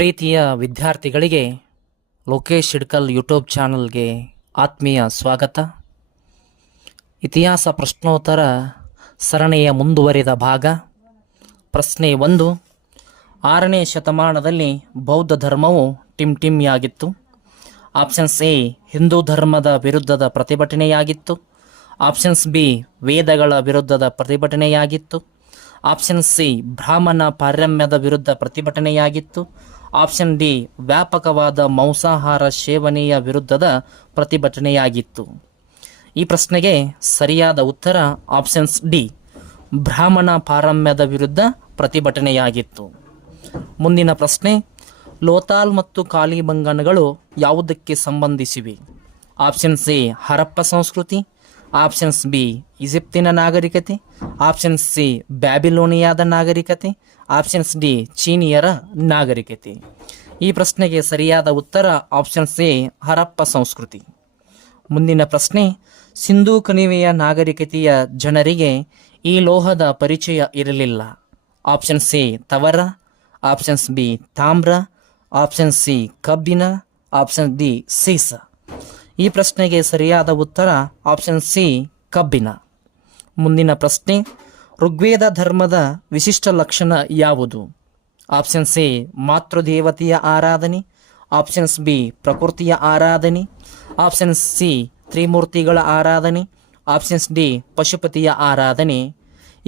ಪ್ರೀತಿಯ ವಿದ್ಯಾರ್ಥಿಗಳಿಗೆ ಲೋಕೇಶ್ ಹಿಡ್ಕಲ್ ಯೂಟ್ಯೂಬ್ ಚಾನಲ್ಗೆ ಆತ್ಮೀಯ ಸ್ವಾಗತ. ಇತಿಹಾಸ ಪ್ರಶ್ನೋತ್ತರ ಸರಣಿಯ ಮುಂದುವರಿದ ಭಾಗ. ಪ್ರಶ್ನೆ 1. 6ನೇ ಶತಮಾನದಲ್ಲಿ ಬೌದ್ಧ ಧರ್ಮವು ಟಿಮ್ಟಿಮ್ಯಾಗಿತ್ತು. ಆಪ್ಷನ್ಸ್ ಎ ಹಿಂದೂ ಧರ್ಮದ ವಿರುದ್ಧದ ಪ್ರತಿಭಟನೆಯಾಗಿತ್ತು. ಆಪ್ಷನ್ಸ್ ಬಿ ವೇದಗಳ ವಿರುದ್ಧದ ಪ್ರತಿಭಟನೆಯಾಗಿತ್ತು. ಆಪ್ಷನ್ ಸಿ ಬ್ರಾಹ್ಮಣ ಪಾರಮ್ಯದ ವಿರುದ್ಧ ಪ್ರತಿಭಟನೆಯಾಗಿತ್ತು. ಆಪ್ಷನ್ ಡಿ ವ್ಯಾಪಕವಾದ ಮಾಂಸಾಹಾರ ಸೇವನೆಯ ವಿರುದ್ಧದ ಪ್ರತಿಭಟನೆಯಾಗಿತ್ತು. ಈ ಪ್ರಶ್ನೆಗೆ ಸರಿಯಾದ ಉತ್ತರ ಆಪ್ಷನ್ಸ್ ಡಿ ಬ್ರಾಹ್ಮಣ ಪಾರಮ್ಯದ ವಿರುದ್ಧ ಪ್ರತಿಭಟನೆಯಾಗಿತ್ತು. ಮುಂದಿನ ಪ್ರಶ್ನೆ, ಲೋಥಾಲ್ ಮತ್ತು ಕಾಲಿಬಂಗನ್ಗಳು ಯಾವುದಕ್ಕೆ ಸಂಬಂಧಿಸಿವೆ? ಆಪ್ಷನ್ಸ್ ಎ ಹರಪ್ಪ ಸಂಸ್ಕೃತಿ. ಆಪ್ಷನ್ಸ್ ಬಿ ಈಜಿಪ್ತಿನ ನಾಗರಿಕತೆ. ಆಪ್ಷನ್ಸ್ ಸಿ ಬ್ಯಾಬಿಲೋನಿಯಾದ ನಾಗರಿಕತೆ. ಆಪ್ಷನ್ಸ್ ಡಿ ಚೀನಿಯರ ನಾಗರಿಕತೆ. ಈ ಪ್ರಶ್ನೆಗೆ ಸರಿಯಾದ ಉತ್ತರ ಆಪ್ಷನ್ಸ್ ಎ ಹರಪ್ಪ ಸಂಸ್ಕೃತಿ. ಮುಂದಿನ ಪ್ರಶ್ನೆ, ಸಿಂಧೂ ಕಣಿವೆಯ ನಾಗರಿಕತೆಯ ಜನರಿಗೆ ಈ ಲೋಹದ ಪರಿಚಯ ಇರಲಿಲ್ಲ. ಆಪ್ಷನ್ಸ್ ಎ ತವರ. ಆಪ್ಷನ್ಸ್ ಬಿ ತಾಮ್ರ. ಆಪ್ಷನ್ ಸಿ ಕಬ್ಬಿಣ. ಆಪ್ಷನ್ ಡಿ ಸೀಸ. ಈ ಪ್ರಶ್ನೆಗೆ ಸರಿಯಾದ ಉತ್ತರ ಆಪ್ಷನ್ ಸಿ ಕಬ್ಬಿಣ. ಮುಂದಿನ ಪ್ರಶ್ನೆ, ಋಗ್ವೇದ ಧರ್ಮದ ವಿಶಿಷ್ಟ ಲಕ್ಷಣ ಯಾವುದು? ಆಪ್ಷನ್ಸ್ ಎ ಮಾತೃದೇವತೆಯ ಆರಾಧನೆ. ಆಪ್ಷನ್ಸ್ ಬಿ ಪ್ರಕೃತಿಯ ಆರಾಧನೆ. ಆಪ್ಷನ್ಸ್ ಸಿ ತ್ರಿಮೂರ್ತಿಗಳ ಆರಾಧನೆ. ಆಪ್ಷನ್ಸ್ ಡಿ ಪಶುಪತಿಯ ಆರಾಧನೆ.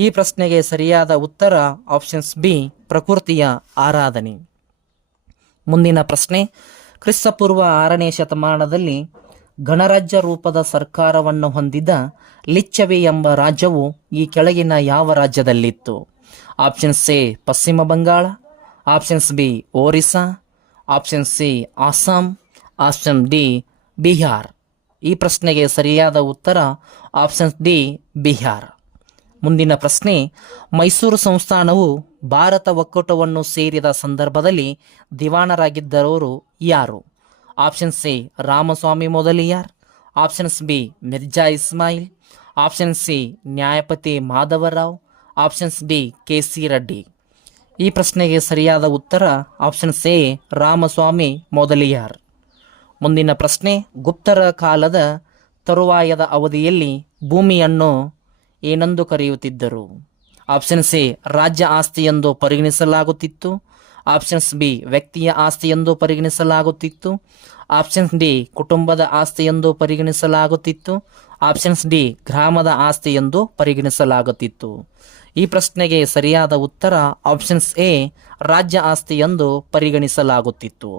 ಈ ಪ್ರಶ್ನೆಗೆ ಸರಿಯಾದ ಉತ್ತರ ಆಪ್ಷನ್ಸ್ ಬಿ ಪ್ರಕೃತಿಯ ಆರಾಧನೆ. ಮುಂದಿನ ಪ್ರಶ್ನೆ, ಕ್ರಿಸ್ತಪೂರ್ವ 6ನೇ ಶತಮಾನದಲ್ಲಿ ಗಣರಾಜ್ಯ ರೂಪದ ಸರ್ಕಾರವನ್ನು ಹೊಂದಿದ್ದ ಲಿಚ್ಚವಿ ಎಂಬ ರಾಜ್ಯವು ಈ ಕೆಳಗಿನ ಯಾವ ರಾಜ್ಯದಲ್ಲಿತ್ತು? Options A Paschima Bangala. Options B Orissa. Option C Assam. Option D Bihar. ಈ ಪ್ರಶ್ನೆಗೆ ಸರಿಯಾದ ಉತ್ತರ ಆಪ್ಷನ್ ಡಿ ಬಿಹಾರ್. ಮುಂದಿನ ಪ್ರಶ್ನೆ, ಮೈಸೂರು ಸಂಸ್ಥಾನವು ಭಾರತ ಒಕ್ಕೂಟವನ್ನು ಸೇರಿದ ಸಂದರ್ಭದಲ್ಲಿ ದಿವಾನರಾಗಿದ್ದವರು ಯಾರು? Options A Ramaswamy Mudaliar. Options B Mirza Ismail. Option C Nyayapathi Madhava Rao. Options D K C. Reddy. ಈ ಪ್ರಶ್ನೆಗೆ ಸರಿಯಾದ ಉತ್ತರ ಆಪ್ಷನ್ಸ್ ಎ ರಾಮಸ್ವಾಮಿ ಮೊದಲಿಯಾರ್. ಮುಂದಿನ ಪ್ರಶ್ನೆ, ಗುಪ್ತರ ಕಾಲದ ತರುವಾಯದ ಅವಧಿಯಲ್ಲಿ ಭೂಮಿಯನ್ನು ಏನೆಂದು ಕರೆಯುತ್ತಿದ್ದರು? ಆಪ್ಷನ್ಸ್ ಎ ರಾಜ್ಯ ಆಸ್ತಿ ಎಂದು ಪರಿಗಣಿಸಲಾಗುತ್ತಿತ್ತು. ಆಪ್ಷನ್ಸ್ ಬಿ ವ್ಯಕ್ತಿಯ ಆಸ್ತಿ ಎಂದು ಪರಿಗಣಿಸಲಾಗುತ್ತಿತ್ತು. ಆಪ್ಷನ್ಸ್ ಡಿ ಕುಟುಂಬದ ಆಸ್ತಿ ಎಂದು ಪರಿಗಣಿಸಲಾಗುತ್ತಿತ್ತು. ಆಪ್ಷನ್ಸ್ ಡಿ ಗ್ರಾಮದ ಆಸ್ತಿ ಎಂದು ಪರಿಗಣಿಸಲಾಗುತ್ತಿತ್ತು. ಈ ಪ್ರಶ್ನೆಗೆ ಸರಿಯಾದ ಉತ್ತರ ಆಪ್ಷನ್ಸ್ ಎ ರಾಜ್ಯ ಆಸ್ತಿ ಎಂದು ಪರಿಗಣಿಸಲಾಗುತ್ತಿತ್ತು.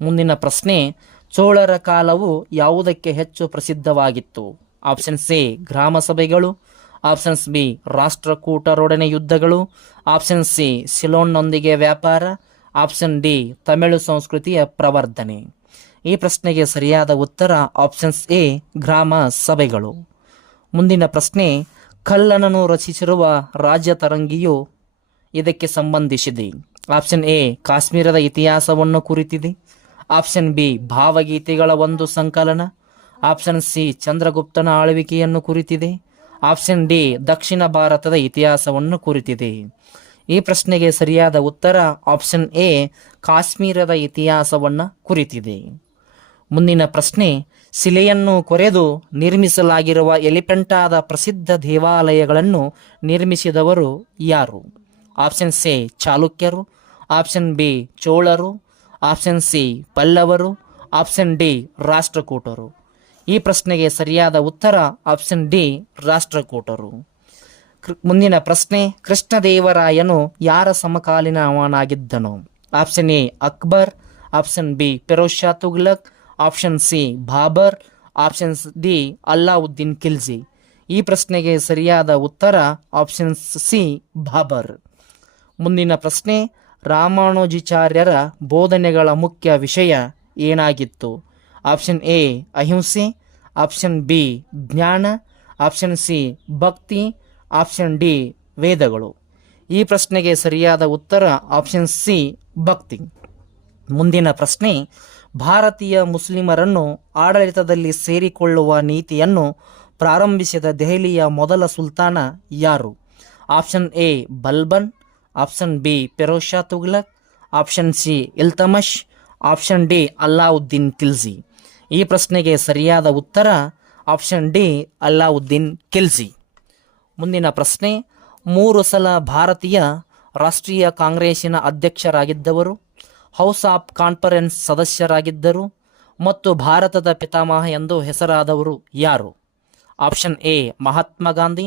ಮುಂದಿನ ಪ್ರಶ್ನೆ, ಚೋಳರ ಕಾಲವು ಯಾವುದಕ್ಕೆ ಹೆಚ್ಚು ಪ್ರಸಿದ್ಧವಾಗಿತ್ತು? ಆಪ್ಷನ್ಸ್ ಎ ಗ್ರಾಮ ಸಭೆಗಳು. ಆಪ್ಷನ್ಸ್ ಬಿ ರಾಷ್ಟ್ರಕೂಟರೊಡನೆ ಯುದ್ಧಗಳು. ಆಪ್ಷನ್ ಸಿ ಸಿಲೋನ್ನೊಂದಿಗೆ ವ್ಯಾಪಾರ. ಆಪ್ಷನ್ ಡಿ ತಮಿಳು ಸಂಸ್ಕೃತಿಯ ಪ್ರವರ್ಧನೆ. ಈ ಪ್ರಶ್ನೆಗೆ ಸರಿಯಾದ ಉತ್ತರ ಆಪ್ಷನ್ಸ್ ಎ ಗ್ರಾಮ ಸಭೆಗಳು. ಮುಂದಿನ ಪ್ರಶ್ನೆ, ಕಲ್ಲನನ್ನು ರಚಿಸಿರುವ ರಾಜತರಂಗಿಯು ಇದಕ್ಕೆ ಸಂಬಂಧಿಸಿದೆ. ಆಪ್ಷನ್ ಎ ಕಾಶ್ಮೀರದ ಇತಿಹಾಸವನ್ನು ಕುರಿತಿದೆ. ಆಪ್ಷನ್ ಬಿ ಭಾವಗೀತೆಗಳ ಒಂದು ಸಂಕಲನ. ಆಪ್ಷನ್ ಸಿ ಚಂದ್ರಗುಪ್ತನ ಆಳ್ವಿಕೆಯನ್ನು ಕುರಿತಿದೆ. ಆಪ್ಷನ್ ಡಿ ದಕ್ಷಿಣ ಭಾರತದ ಇತಿಹಾಸವನ್ನು ಕುರಿತಿದೆ. ಈ ಪ್ರಶ್ನೆಗೆ ಸರಿಯಾದ ಉತ್ತರ ಆಪ್ಷನ್ ಎ ಕಾಶ್ಮೀರದ ಇತಿಹಾಸವನ್ನು ಕುರಿತಿದೆ. ಮುಂದಿನ ಪ್ರಶ್ನೆ, ಶಿಲೆಯನ್ನು ಕೊರೆದು ನಿರ್ಮಿಸಲಾಗಿರುವ ಎಲಿಫೆಂಟಾದ ಪ್ರಸಿದ್ಧ ದೇವಾಲಯಗಳನ್ನು ನಿರ್ಮಿಸಿದವರು ಯಾರು? ಆಪ್ಷನ್ ಸಿ ಚಾಲುಕ್ಯರು. ಆಪ್ಷನ್ ಬಿ ಚೋಳರು. ಆಪ್ಷನ್ ಸಿ ಪಲ್ಲವರು. ಆಪ್ಷನ್ ಡಿ ರಾಷ್ಟ್ರಕೂಟರು. ಈ ಪ್ರಶ್ನೆಗೆ ಸರಿಯಾದ ಉತ್ತರ ಆಪ್ಷನ್ ಡಿ ರಾಷ್ಟ್ರಕೂಟರು. ಮುಂದಿನ ಪ್ರಶ್ನೆ, ಕೃಷ್ಣದೇವರಾಯನು ಯಾರ ಸಮಕಾಲೀನವನಾಗಿದ್ದನು? Option A Akbar. Option B Firoz Shah Tughlaq. Option C Babur. Option D Alauddin Khilji. ಈ ಪ್ರಶ್ನೆಗೆ ಸರಿಯಾದ ಉತ್ತರ ಆಪ್ಷನ್ ಸಿ ಬಾಬರ್. ಮುಂದಿನ ಪ್ರಶ್ನೆ, ರಾಮಾನುಜಾಚಾರ್ಯರ ಬೋಧನೆಗಳ ಮುಖ್ಯ ವಿಷಯ ಏನಾಗಿತ್ತು? ಆಪ್ಷನ್ ಎ ಅಹಿಂಸೆ. ಆಪ್ಷನ್ ಬಿ ಜ್ಞಾನ. ಆಪ್ಷನ್ ಸಿ ಭಕ್ತಿ. ಆಪ್ಷನ್ ಡಿ ವೇದಗಳು. ಈ ಪ್ರಶ್ನೆಗೆ ಸರಿಯಾದ ಉತ್ತರ ಆಪ್ಷನ್ ಸಿ ಭಕ್ತಿ. ಮುಂದಿನ ಪ್ರಶ್ನೆ, ಭಾರತೀಯ ಮುಸ್ಲಿಮರನ್ನು ಆಡಳಿತದಲ್ಲಿ ಸೇರಿಕೊಳ್ಳುವ ನೀತಿಯನ್ನು ಪ್ರಾರಂಭಿಸಿದ ದೆಹಲಿಯ ಮೊದಲ ಸುಲ್ತಾನ ಯಾರು? Option A Balban. Option B Firoz Shah Tughlaq. Option C Iltutmish, option D Alauddin Khilji. ಈ ಪ್ರಶ್ನೆಗೆ ಸರಿಯಾದ ಉತ್ತರ ಆಪ್ಷನ್ ಡಿ ಅಲ್ಲಾವುದ್ದೀನ್ ಖಿಲ್ಜಿ. ಮುಂದಿನ ಪ್ರಶ್ನೆ, 3 ಸಲ ಭಾರತೀಯ ರಾಷ್ಟ್ರೀಯ ಕಾಂಗ್ರೆಸ್ಸಿನ ಅಧ್ಯಕ್ಷರಾಗಿದ್ದವರು, ಹೌಸ್ ಆಫ್ ಕಾನ್ಫರೆನ್ಸ್ ಸದಸ್ಯರಾಗಿದ್ದರು ಮತ್ತು ಭಾರತದ ಪಿತಾಮಹ ಎಂದು ಹೆಸರಾದವರು ಯಾರು? Option A Mahatma Gandhi,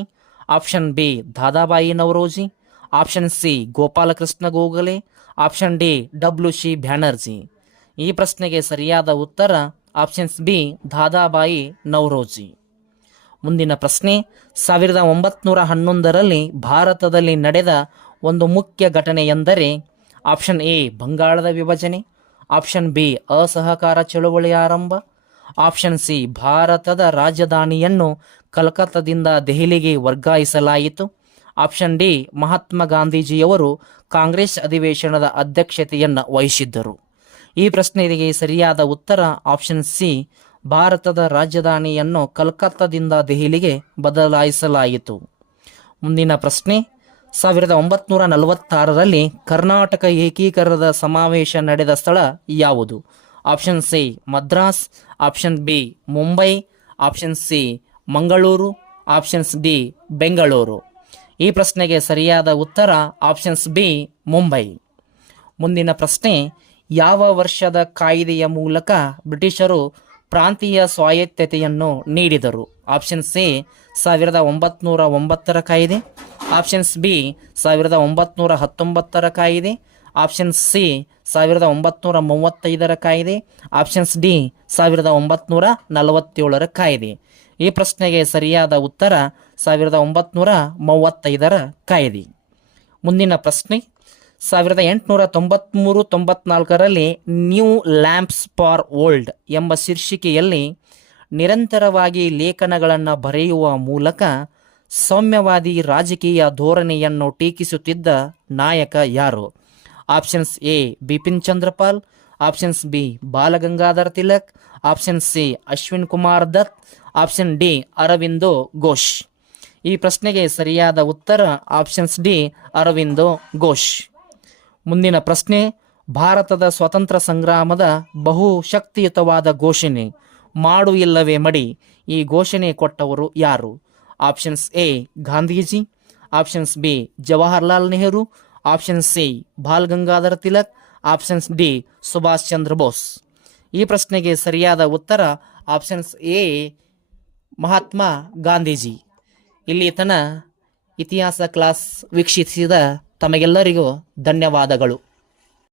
option B Dadabhai Naoroji, option C Gopalakrishna Gokhale, option D WC Banerjee. ಈ ಪ್ರಶ್ನೆಗೆ ಸರಿಯಾದ ಉತ್ತರ ಆಪ್ಷನ್ಸ್ ಬಿ ದಾದಾಬಾಯಿ ನವರೋಜಿ. ಮುಂದಿನ ಪ್ರಶ್ನೆ, 1911ರಲ್ಲಿ ಭಾರತದಲ್ಲಿ ನಡೆದ ಒಂದು ಮುಖ್ಯ ಘಟನೆ ಎಂದರೆ ಆಪ್ಷನ್ ಎ ಬಂಗಾಳದ ವಿಭಜನೆ, ಆಪ್ಷನ್ ಬಿ ಅಸಹಕಾರ ಚಳುವಳಿ ಆರಂಭ, ಆಪ್ಷನ್ ಸಿ ಭಾರತದ ರಾಜಧಾನಿಯನ್ನು ಕಲ್ಕತ್ತಾದಿಂದ ದೆಹಲಿಗೆ ವರ್ಗಾಯಿಸಲಾಯಿತು, ಆಪ್ಷನ್ ಡಿ ಮಹಾತ್ಮ ಗಾಂಧೀಜಿಯವರು ಕಾಂಗ್ರೆಸ್ ಅಧಿವೇಶನದ ಅಧ್ಯಕ್ಷತೆಯನ್ನು ವಹಿಸಿದ್ದರು. ಈ ಪ್ರಶ್ನೆಗೆ ಸರಿಯಾದ ಉತ್ತರ ಆಪ್ಷನ್ ಸಿ ಭಾರತದ ರಾಜಧಾನಿಯನ್ನು ಕಲ್ಕತ್ತಾದಿಂದ ದೆಹಲಿಗೆ ಬದಲಾಯಿಸಲಾಯಿತು. ಮುಂದಿನ ಪ್ರಶ್ನೆ, 1946ರಲ್ಲಿ ಕರ್ನಾಟಕ ಏಕೀಕರಣದ ಸಮಾವೇಶ ನಡೆದ ಸ್ಥಳ ಯಾವುದು? Option C Madras, option B Mumbai, option C Mangaluru, options D Bengaluru. ಈ ಪ್ರಶ್ನೆಗೆ ಸರಿಯಾದ ಉತ್ತರ ಆಪ್ಷನ್ಸ್ ಬಿ ಮುಂಬೈ. ಮುಂದಿನ ಪ್ರಶ್ನೆ, ಯಾವ ವರ್ಷದ ಕಾಯ್ದೆಯ ಮೂಲಕ ಬ್ರಿಟಿಷರು ಪ್ರಾಂತೀಯ ಸ್ವಾಯತ್ತತೆಯನ್ನು ನೀಡಿದರು? ಆಪ್ಷನ್ ಸಿ 1909ರ ಕಾಯ್ದೆ, ಆಪ್ಷನ್ಸ್ ಬಿ 1919ರ ಕಾಯ್ದೆ, ಆಪ್ಷನ್ ಸಿ 1935ರ ಕಾಯ್ದೆ, ಆಪ್ಷನ್ಸ್ ಡಿ 1947ರ ಕಾಯ್ದೆ. ಈ ಪ್ರಶ್ನೆಗೆ ಸರಿಯಾದ ಉತ್ತರ 1935ರ ಕಾಯ್ದೆ. ಮುಂದಿನ ಪ್ರಶ್ನೆ, 1893-94ರಲ್ಲಿ ನ್ಯೂ ಲ್ಯಾಂಪ್ಸ್ ಫಾರ್ ಓಲ್ಡ್ ಎಂಬ ಶೀರ್ಷಿಕೆಯಲ್ಲಿ ನಿರಂತರವಾಗಿ ಲೇಖನಗಳನ್ನು ಬರೆಯುವ ಮೂಲಕ ಸೌಮ್ಯವಾದಿ ರಾಜಕೀಯ ಧೋರಣೆಯನ್ನು ಟೀಕಿಸುತ್ತಿದ್ದ ನಾಯಕ ಯಾರು? Options A Bipin Chandrapal, options B Balgangadhar Tilak, option C Ashwin Kumar Dutt, option D Aurobindo Ghosh. ಈ ಪ್ರಶ್ನೆಗೆ ಸರಿಯಾದ ಉತ್ತರ ಆಪ್ಷನ್ಸ್ ಡಿ ಅರವಿಂದೋ ಘೋಷ್. ಮುಂದಿನ ಪ್ರಶ್ನೆ, ಭಾರತದ ಸ್ವಾತಂತ್ರ್ಯ ಸಂಗ್ರಾಮದ ಬಹುಶಕ್ತಿಯುತವಾದ ಘೋಷಣೆ ಮಾಡು ಇಲ್ಲವೇ ಮಡಿ, ಈ ಘೋಷಣೆ ಕೊಟ್ಟವರು ಯಾರು? Options A Gandhiji, options B Jawaharlal Nehru, option C Bal Gangadhar Tilak, options D Subhash Chandra Bose. ಈ ಪ್ರಶ್ನೆಗೆ ಸರಿಯಾದ ಉತ್ತರ ಆಪ್ಷನ್ಸ್ ಎ ಮಹಾತ್ಮ ಗಾಂಧೀಜಿ. ಇಲ್ಲಿ ತನ ಇತಿಹಾಸ ಕ್ಲಾಸ್ ವೀಕ್ಷಿಸಿದ ತಮಗೆಲ್ಲರಿಗೂ ಧನ್ಯವಾದಗಳು.